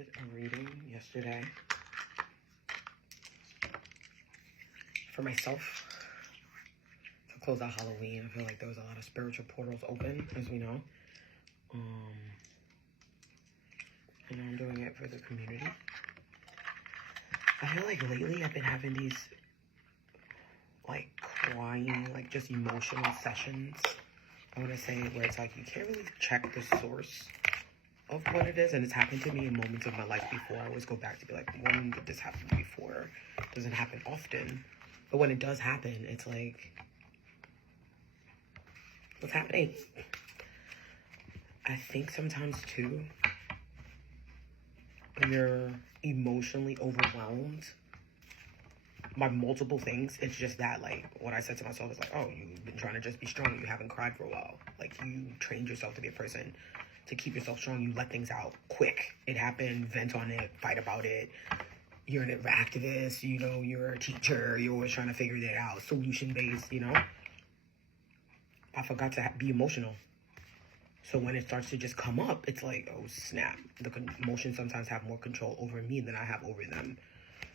did a reading yesterday for myself to close out Halloween. I feel like there was a lot of spiritual portals open, as we know. And I'm doing it for the community. I feel like lately I've been having these like crying, like just emotional sessions, I want to say, where it's like you can't really check the source of what it is. And it's happened to me in moments of my life before. I always go back to be like, when did this happen before? It doesn't happen often, but when it does happen, it's like, what's happening? I think sometimes too, when you're emotionally overwhelmed by multiple things, it's just that, like, what I said to myself is like, oh, you've been trying to just be strong. You haven't cried for a while. Like, you trained yourself to be a person to keep yourself strong. You let things out quick. It happened, vent on it, fight about it. You're an activist, you know, you're a teacher. You're always trying to figure it out, solution-based, you know. I forgot to be emotional. So when it starts to just come up, it's like, oh, snap. The emotions sometimes have more control over me than I have over them.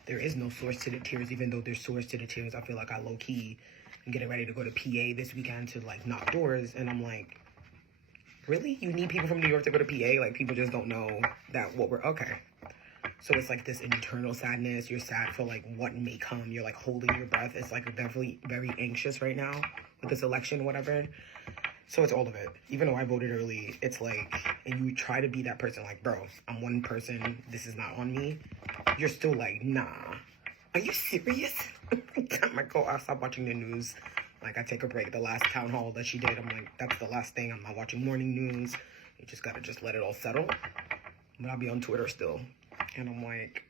There is no source to the tears, even though there's source to the tears. I feel like I low-key am getting ready to go to PA this weekend to, like, knock doors. And I'm like, really? You need people from New York to go to PA? Like, people just don't know that what we're... Okay. So it's like this internal sadness. You're sad for, like, what may come. You're, like, holding your breath. It's, like, definitely very anxious right now with this election, whatever. So it's all of it. Even though I voted early, it's like, and you try to be that person, like, bro, I'm one person, this is not on me. You're still like, nah. Are you serious? I'm like, oh, I'll stop watching the news. Like, I take a break. The last town hall that she did, I'm like, that's the last thing. I'm not watching morning news. You just gotta just let it all settle. But I'll be on Twitter still. And I'm like,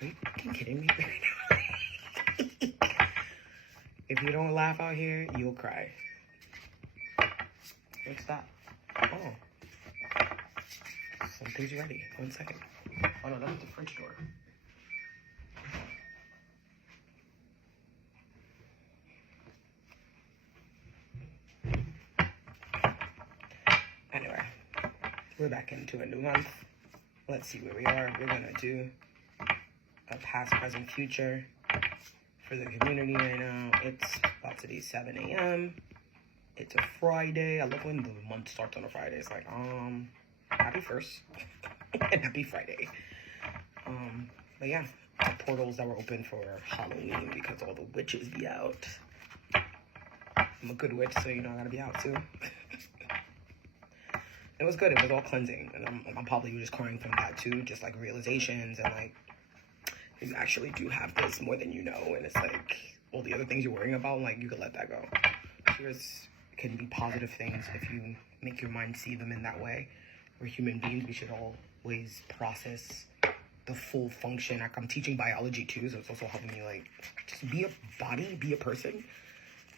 are you fucking kidding me right now? If you don't laugh out here, you'll cry. What's that? Oh. Something's ready. 1 second. Oh no, that's the French door. Anyway, we're back into a new month. Let's see where we are. We're gonna do a past, present, future for the community right now. It's about to be 7 a.m. It's a Friday. I love when the month starts on a Friday. It's like, happy first and happy Friday. But yeah, portals that were open for Halloween because all the witches be out. I'm a good witch, so you know I gotta be out too. It was good. It was all cleansing, and I'm probably just crying from that too, just like realizations and like you actually do have this more than you know, and it's like all the other things you're worrying about, like you could let that go. Tears can be positive things if you make your mind see them in that way. We're human beings. We should always process the full function. Like, I'm teaching biology too, so it's also helping me like just be a body, be a person.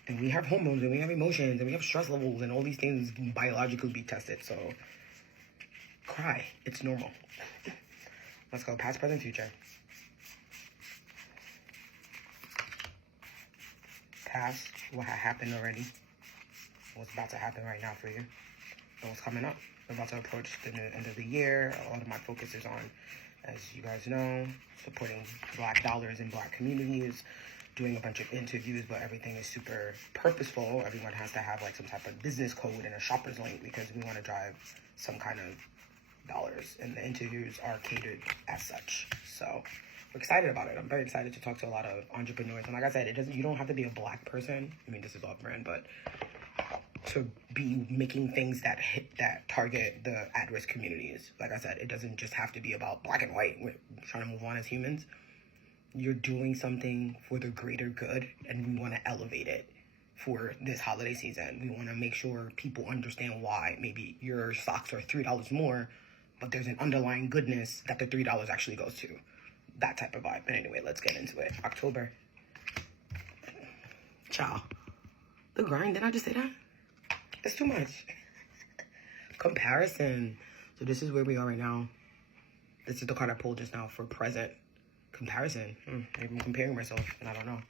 And we have hormones and we have emotions and we have stress levels and all these things can biologically be tested. So cry. It's normal. Let's go. Past, present, future. Past, what had happened already. What's about to happen right now for you. And what's coming up. We're about to approach the end of the year. A lot of my focus is on, as you guys know, supporting Black dollars in Black communities, doing a bunch of interviews, but everything is super purposeful. Everyone has to have like some type of business code and a shopper's link because we want to drive some kind of dollars, and the interviews are catered as such. So we're excited about it. I'm very excited to talk to a lot of entrepreneurs. And like I said, you don't have to be a Black person. I mean, this is off brand, but to be making things that target the at-risk communities. Like I said, it doesn't just have to be about Black and white. We're trying to move on as humans. You're doing something for the greater good, and we want to elevate it for this holiday season. We want to make sure people understand why maybe your socks are $3 more, but there's an underlying goodness that the $3 actually goes to. That type of vibe. But anyway, let's get into it. October. Ciao. The grind, did I just say that? It's too much. Comparison. So this is where we are right now. This is the card I pulled just now for present. Comparison. Maybe I'm comparing myself, and I don't know.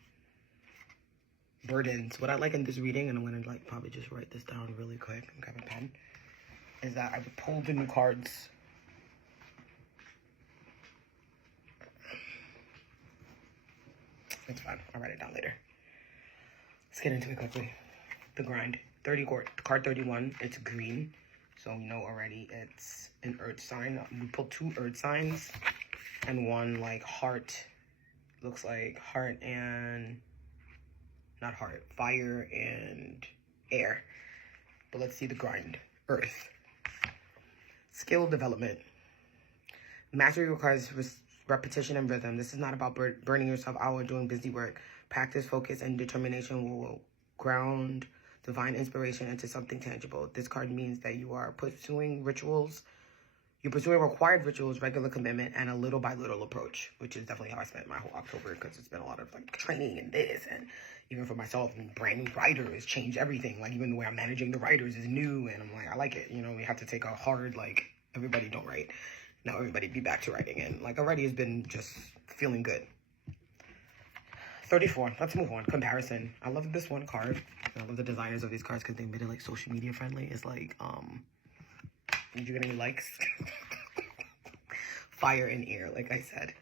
Burdens. What I like in this reading, and I'm going to like probably just write this down really quick and grab a pen, is that I pulled the new cards It's fine. I'll write it down later. Let's get into it quickly. The grind. Card 31. It's green. So we know already it's an earth sign. We pulled 2 earth signs and 1 like heart. Looks like heart and... not heart. Fire and air. But let's see the grind. Earth. Skill development. Mastery requires repetition and rhythm. This is not about burning yourself out or doing busy work. Practice, focus, and determination will ground divine inspiration into something tangible. This card means that you are pursuing rituals. You're pursuing required rituals, regular commitment, and a little by little approach, which is definitely how I spent my whole October, because it's been a lot of like training and this, and even for myself, and brand new writers change everything. Like even the way I'm managing the writers is new, and I'm like, I like it. You know, we have to take a hard, like, everybody don't write. Now everybody be back to writing, and like already has been just feeling good. 34. Let's move on. Comparison. I love this one card. I love the designers of these cards because they made it like social media friendly. It's like, did you get any likes? Fire and air, like I said.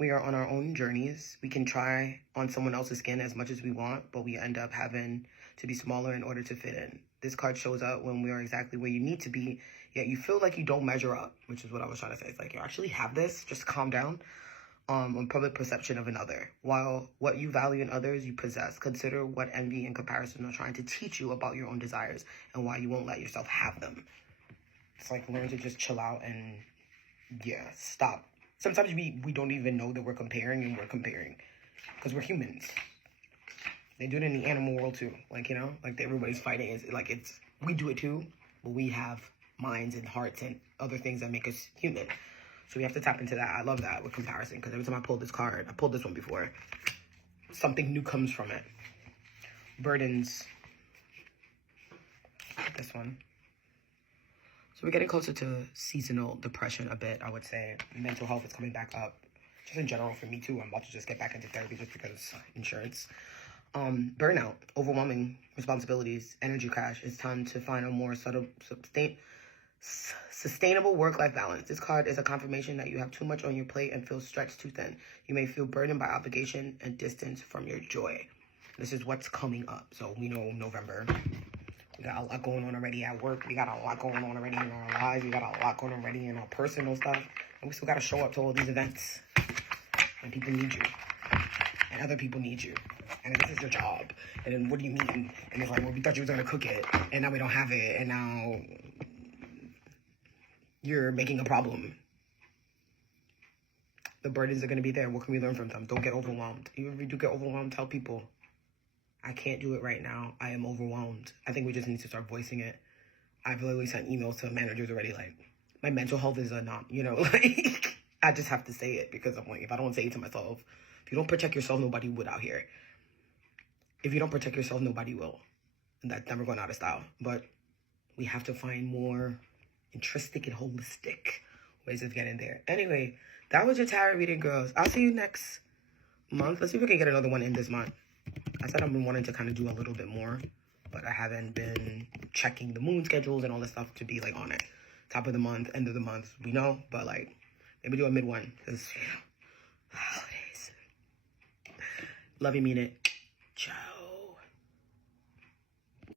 We are on our own journeys. We can try on someone else's skin as much as we want, but we end up having to be smaller in order to fit in. This card shows up when we are exactly where you need to be, yet you feel like you don't measure up, which is what I was trying to say. It's like, you actually have this, just calm down. On public perception of another. While what you value in others, you possess. Consider what envy and comparison are trying to teach you about your own desires and why you won't let yourself have them. It's like, learn to just chill out and, yeah, stop. Sometimes we don't even know that we're comparing, and we're comparing because we're humans. They do it in the animal world too. Like, you know, like everybody's fighting. It's like, we do it too, but we have minds and hearts and other things that make us human. So we have to tap into that. I love that with comparison, because every time I pull this card, I pulled this one before, something new comes from it. Burdens. This one. So we're getting closer to seasonal depression a bit, I would say. Mental health is coming back up. Just in general for me too. I'm about to just get back into therapy just because insurance. Burnout, overwhelming responsibilities, energy crash. It's time to find a more sustainable work-life balance. This card is a confirmation that you have too much on your plate and feel stretched too thin. You may feel burdened by obligation and distance from your joy. This is what's coming up. So we know November. We got a lot going on already at work. We got a lot going on already in our lives. We got a lot going on already in our personal stuff. And we still got to show up to all these events. And people need you. And other people need you. And this is your job. And then what do you mean? And it's like, well, we thought you was going to cook it. And now we don't have it. And now you're making a problem. The burdens are going to be there. What can we learn from them? Don't get overwhelmed. Even if you do get overwhelmed, tell people, I can't do it right now. I am overwhelmed. I think we just need to start voicing it. I've literally sent emails to managers already, like, my mental health is not, you know, like, I just have to say it, because I'm like, if I don't say it to myself, if you don't protect yourself, nobody would out here. If you don't protect yourself, nobody will. And that's never going out of style. But we have to find more intrinsic and holistic ways of getting there. Anyway, that was your tarot reading, girls. I'll see you next month. Let's see if we can get another one in this month. I said I've been wanting to kind of do a little bit more, but I haven't been checking the moon schedules and all this stuff to be like on it. Top of the month, end of the month, we know, but like maybe do a mid one, because you know, holidays. Love you, mean it. Ciao.